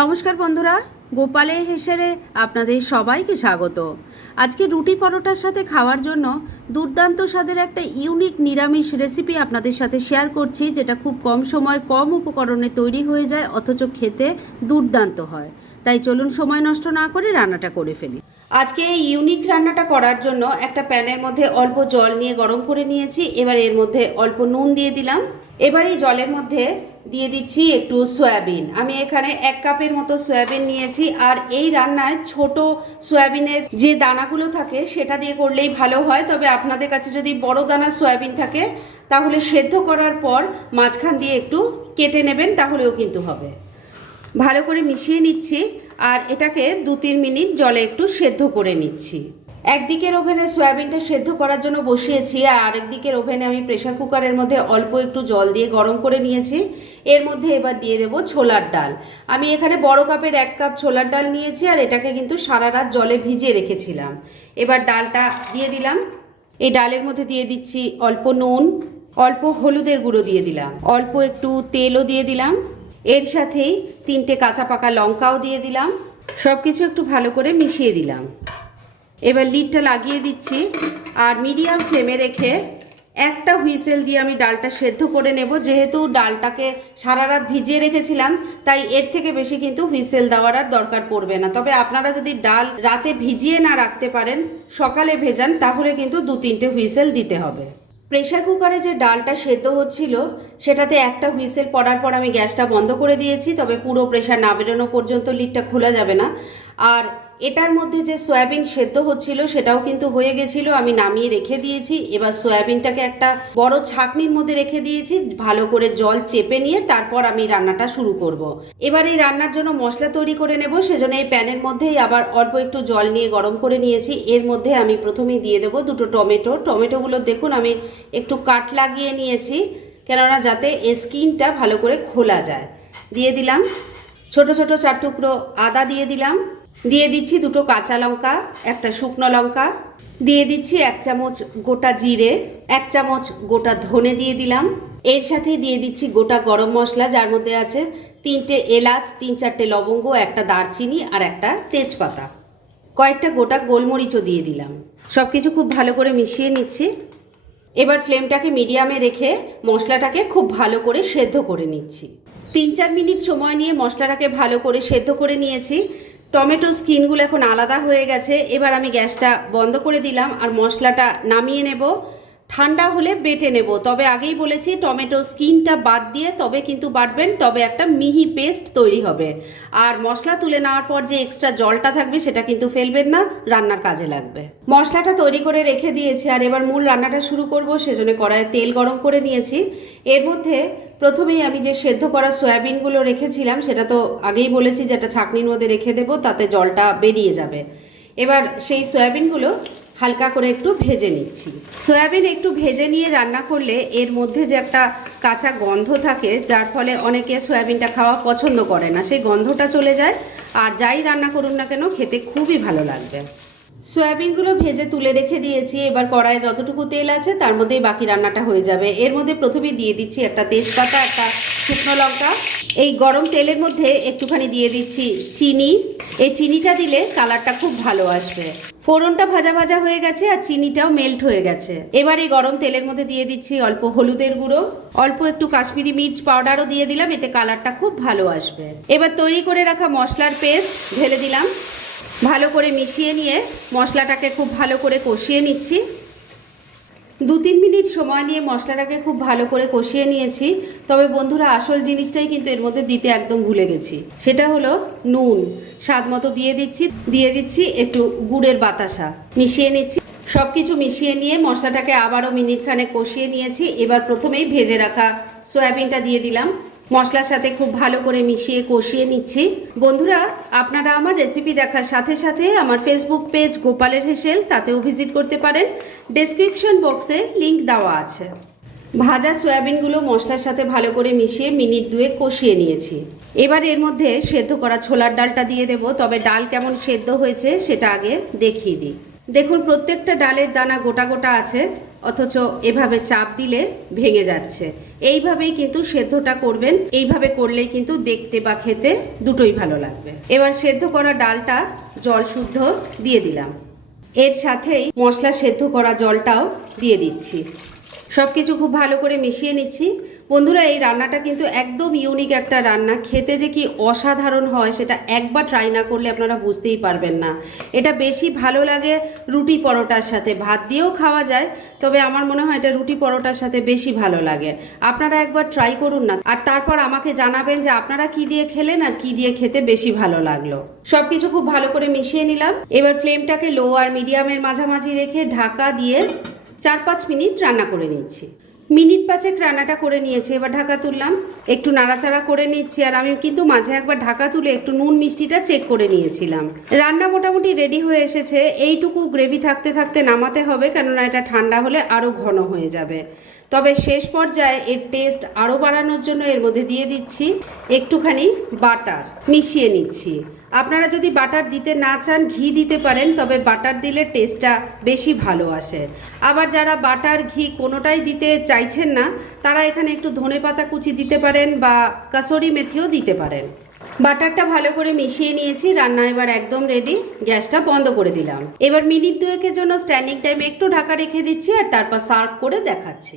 নমস্কার বন্ধুরা গোপালের হেসেরে আপনাদের সবাইকে স্বাগত। আজকে রুটি পরোটার সাথে খাওয়ার জন্য দুর্দান্ত স্বাদের একটা ইউনিক নিরামিষ রেসিপি আপনাদের সাথে শেয়ার করছি, যেটা খুব কম সময়, কম উপকরণে তৈরি হয়ে যায়, অথচ খেতে দুর্দান্ত হয়। তাই চলুন সময় নষ্ট না করে রান্নাটা করে ফেলি। আজকে এই ইউনিক রান্নাটা করার জন্য একটা প্যানের মধ্যে অল্প জল নিয়ে গরম করে নিয়েছি, এবার এর মধ্যে অল্প নুন দিয়ে দিলাম। এবার এই জলের মধ্যে দিয়ে দিচ্ছি একটু সয়াবিন। আমি এখানে এক কাপের মতো সয়াবিন নিয়েছি, আর এই রান্নায় ছোট সয়াবিনের যে দানাগুলো থাকে সেটা দিয়ে করলেই ভালো হয়। তবে আপনাদের কাছে যদি বড় দানা সয়াবিন থাকে, তাহলে সেদ্ধ করার পর মাঝখান দিয়ে একটু কেটে নেবেন, তাহলেও কিন্তু হবে। ভালো করে মিশিয়ে নিচ্ছি, আর এটাকে দু তিন মিনিট জলে একটু সেদ্ধ করে নিচ্ছি। একদিকের ওভেনে সয়াবিনটা সেদ্ধ করার জন্য বসিয়েছি আর আরেকদিকের ওভেনে আমি প্রেসার কুকারের মধ্যে অল্প একটু জল দিয়ে গরম করে নিয়েছি। এর মধ্যে এবার দিয়ে দেবো ছোলার ডাল। আমি এখানে বড় কাপের এক কাপ ছোলার ডাল নিয়েছি আর এটাকে কিন্তু সারা রাত জলে ভিজিয়ে রেখেছিলাম। এবার ডালটা দিয়ে দিলাম। এই ডালের মধ্যে দিয়ে দিচ্ছি অল্প নুন, অল্প হলুদের গুঁড়ো দিয়ে দিলাম, অল্প একটু তেলও দিয়ে দিলাম। এর সাথেই তিনটে কাঁচা পাকা লঙ্কাও দিয়ে দিলাম। সব কিছু একটু ভালো করে মিশিয়ে দিলাম। এবার লিডটা লাগিয়ে দিচ্ছি। আর মিডিয়াম ফ্লেমে রেখে একটা হুইসেল দিয়ে আমি ডালটা সেদ্ধ করে নেব। যেহেতু ডালটাকে সারা রাত ভিজিয়ে রেখেছিলাম, তাই এর থেকে বেশি কিন্তু হুইসেল দেওয়ার আর দরকার পড়বে না। তবে আপনারা যদি ডাল রাতে ভিজিয়ে না রাখতে পারেন, সকালে ভেজান, তাহলে কিন্তু দু তিনটে হুইসেল দিতে হবে। প্রেশার কুকারে যে ডালটা সেদ্ধ হচ্ছিল, সেটাতে একটা হুইসেল পড়ার পর আমি গ্যাসটা বন্ধ করে দিয়েছি, তবে পুরো প্রেশার না বেরোনো পর্যন্ত লিডটা খোলা যাবে না। আর এটার মধ্যে যে সয়াবিন সেদ্ধ হচ্ছিল সেটাও কিন্তু হয়ে গেছিল, আমি নামিয়ে রেখে দিয়েছি। এবার সয়াবিনটাকে একটা বড় ছাকনির মধ্যে রেখে দিয়েছি, ভালো করে জল চেপে নিয়ে তারপর আমি রান্নাটা শুরু করব। এবার এই রান্নার জন্য মশলা তৈরি করে নেব, সেজন্য এই প্যানের মধ্যেই আবার অল্প একটু জল নিয়ে গরম করে নিয়েছি। এর মধ্যে আমি প্রথমেই দিয়ে দেবো দুটো টমেটো। টমেটোগুলো দেখুন, আমি একটু কাট লাগিয়ে নিয়েছি, কেননা যাতে স্কিনটা ভালো করে খোলা যায়। দিয়ে দিলাম, ছোট ছোট চার টুকরো আদা দিয়ে দিলাম। দিয়ে দিচ্ছি দুটো কাঁচা লঙ্কা, একটা শুকনো লঙ্কা। দিয়ে দিচ্ছি এক চামচ গোটা জিরে, এক চামচ গোটা ধনে দিয়ে দিলাম। এর সাথে দিয়ে দিচ্ছি গোটা গরম মশলা, যার মধ্যে আছে তিনটে এলাচ, তিন চারটে লবঙ্গ, একটা দারচিনি আর একটা তেজপাতা। কয়েকটা গোটা গোলমরিচও দিয়ে দিলাম। সব কিছু খুব ভালো করে মিশিয়ে নিচ্ছি। এবার ফ্লেমটাকে মিডিয়ামে রেখে মশলাটাকে খুব ভালো করে সেদ্ধ করে নিচ্ছি। তিন চার মিনিট সময় নিয়ে মশলাটাকে ভালো করে সেদ্ধ করে নিয়েছি। টমেটো স্কিনগুলো এখন আলাদা হয়ে গেছে। এবার আমি গ্যাসটা বন্ধ করে দিলাম আর মশলাটা নামিয়ে নেব। ঠান্ডা হলে বেটে নেব। তবে আগেই বলেছি, টমেটো স্কিনটা বাদ দিয়ে তবে কিন্তু বাটবেন, তবে একটা মিহি পেস্ট তৈরি হবে। আর মশলা তুলে নেওয়ার পর যে এক্সট্রা জলটা থাকবে, সেটা কিন্তু ফেলবেন না, রান্নার কাজে লাগবে। মশলাটা তৈরি করে রেখে দিয়েছি আর এবার মূল রান্নাটা শুরু করব, সেজন্য কড়াইয়ে তেল গরম করে নিয়েছি। এর মধ্যে প্রথমেই আমি যে সেদ্ধ করা সয়াবিনগুলো রেখেছিলাম, সেটা তো আগেই বলেছি যে একটা ছাকনির মধ্যে রেখে দেবো, তাতে জলটা বেরিয়ে যাবে। এবার সেই সয়াবিনগুলো হালকা করে একটু ভেজে নিচ্ছি। সয়াবিন একটু ভেজে নিয়ে রান্না করলে এর মধ্যে যে একটা কাঁচা গন্ধ থাকে, যার ফলে অনেকে সয়াবিনটা খাওয়া পছন্দ করে না। সেই গন্ধটা চলে যায়, আর যাই রান্না করুন না কেন, খেতে খুবই ভালো লাগবে। সয়াবিনগুলো ভেজে তুলে রেখে দিয়েছি। এবার কড়াইয়ে যতটুকু তেল আছে, তার মধ্যেই বাকি রান্নাটা হয়ে যাবে। এর মধ্যে প্রথমে দিয়ে দিচ্ছি একটা তেজপাতা, একটা শুকনো লঙ্কা। এই গরম তেলের মধ্যে একটুখানি দিয়ে দিচ্ছি চিনি। এই চিনিটা দিলে কালারটা খুব ভালো আসবে। ফোড়নটা ভাজা ভাজা হয়ে গেছে আর চিনিটাও মেল্ট হয়ে গেছে। এবার এই গরম তেলের মধ্যে দিয়ে দিচ্ছি অল্প হলুদের গুঁড়ো। অল্প একটু কাশ্মীরি মির্চ পাউডারও দিয়ে দিলাম, এতে কালারটা খুব ভালো আসবে। এবার তৈরি করে রাখা মশলার পেস্ট, ঢেলে দিলাম। ভালো করে মিশিয়ে নিয়ে মশলাটাকে খুব ভালো করে কষিয়ে নিচ্ছি। দু তিন মিনিট সময় নিয়ে মশলাটাকে খুব ভালো করে কষিয়ে নিয়েছি। তবে বন্ধুরা, আসল জিনিসটাই কিন্তু এর মধ্যে দিতে একদম ভুলে গেছি। সেটা হলো নুন। স্বাদ মতো দিয়ে দিচ্ছি দিয়ে দিচ্ছি একটু গুড়ের বাতাসা। মিশিয়ে নিচ্ছি। সব কিছু মিশিয়ে নিয়ে মশলাটাকে আবারও মিনিটখানে কষিয়ে নিয়েছি। এবার প্রথমেই ভেজে রাখা সয়াবিনটা দিয়ে দিলাম। মশলার সাথে খুব ভালো করে মিশিয়ে কষিয়ে নিচ্ছি। বন্ধুরা, আপনারা আমার রেসিপি দেখার সাথে সাথে আমার ফেসবুক পেজ গোপালের হেসেল, তাতেও ভিজিট করতে পারেন। ডেসক্রিপশন বক্সে লিংক দেওয়া আছে। ভাজা সয়াবিনগুলো মশলার সাথে ভালো করে মিশিয়ে মিনিট দুয়ে কষিয়ে নিয়েছি। এবার এর মধ্যে সেদ্ধ করা ছোলার ডালটা দিয়ে দেব। তবে ডাল কেমন সেদ্ধ হয়েছে সেটা আগে দেখিয়ে দিই। দেখুন, প্রত্যেকটা ডালের দানা গোটা গোটা আছে। অথচ এভাবে চাপ দিলে ভেঙে যাচ্ছে। এইভাবেই কিন্তু সেদ্ধটা করবেন। এইভাবে করলে কিন্তু দেখতে বা খেতে দুটোই ভালো লাগবে। এবার সেদ্ধ করা ডালটা জল শুদ্ধ দিয়ে দিলাম। এর সাথেই মশলা সেদ্ধ করা জলটাও দিয়ে দিচ্ছি। সব কিছু খুব ভালো করে মিশিয়ে নিচ্ছি। বন্ধুরা, এই রান্নাটা কিন্তু একদম ইউনিক একটা রান্না। খেতে যে কি অসাধারণ হয়, সেটা একবার ট্রাই না করলে আপনারা বুঝতেই পারবেন না। এটা বেশি ভালো লাগে রুটি পরোটার সাথে। ভাত দিয়েও খাওয়া যায়, তবে আমার মনে হয় এটা রুটি পরোটার সাথে বেশি ভালো লাগে। আপনারা একবার ট্রাই করুন না। আর তারপর আমাকে জানাবেন যে আপনারা কি দিয়ে খেলেন আর কি দিয়ে খেতে বেশি ভালো লাগল। সব কিছু খুব ভালো করে মিশিয়ে নিলাম। এবার ফ্লেমটাকে লো আর মিডিয়ামের মাঝামাঝি রেখে ঢাকা দিয়ে চার পাঁচ মিনিট রান্না করে নিচ্ছি। মিনিট পাঁচেক রান্নাটা করে নিয়েছি, এবার ঢাকা তুললাম। একটু নাড়াচাড়া করে নিচ্ছি, আর আমি কিন্তু মাঝে একবার ঢাকা তুলে একটু নুন মিষ্টিটা চেক করে নিয়েছিলাম। রান্না মোটামুটি রেডি হয়ে এসেছে, এইটুকু গ্রেভি থাকতে থাকতে নামাতে হবে, কেননা এটা ঠান্ডা হলে আরও ঘন হয়ে যাবে। তবে শেষ পর্যায়ে এর টেস্ট আরও বাড়ানোর জন্য এর মধ্যে দিয়ে দিচ্ছি একটুখানি বাটার, মিশিয়ে নিচ্ছি। আপনারা যদি বাটার দিতে না চান, ঘি দিতে পারেন, তবে বাটার দিলে টেস্টটা বেশি ভালো আসে। আবার যারা বাটার, ঘি কোনোটাই দিতে চাইছেন না, তারা এখানে একটু ধনে পাতা কুচি দিতে পারেন বা কাসরি মেথিও দিতে পারেন। বাটারটা ভালো করে মিশিয়ে নিয়েছি, রান্না এবার একদম রেডি গ্যাসটা বন্ধ করে দিলাম। এবার মিনিট দুয়েকের জন্য স্ট্যান্ডিং টাইম একটু ঢাকা রেখে দিচ্ছি আর তারপর সার্ভ করে দেখাচ্ছি।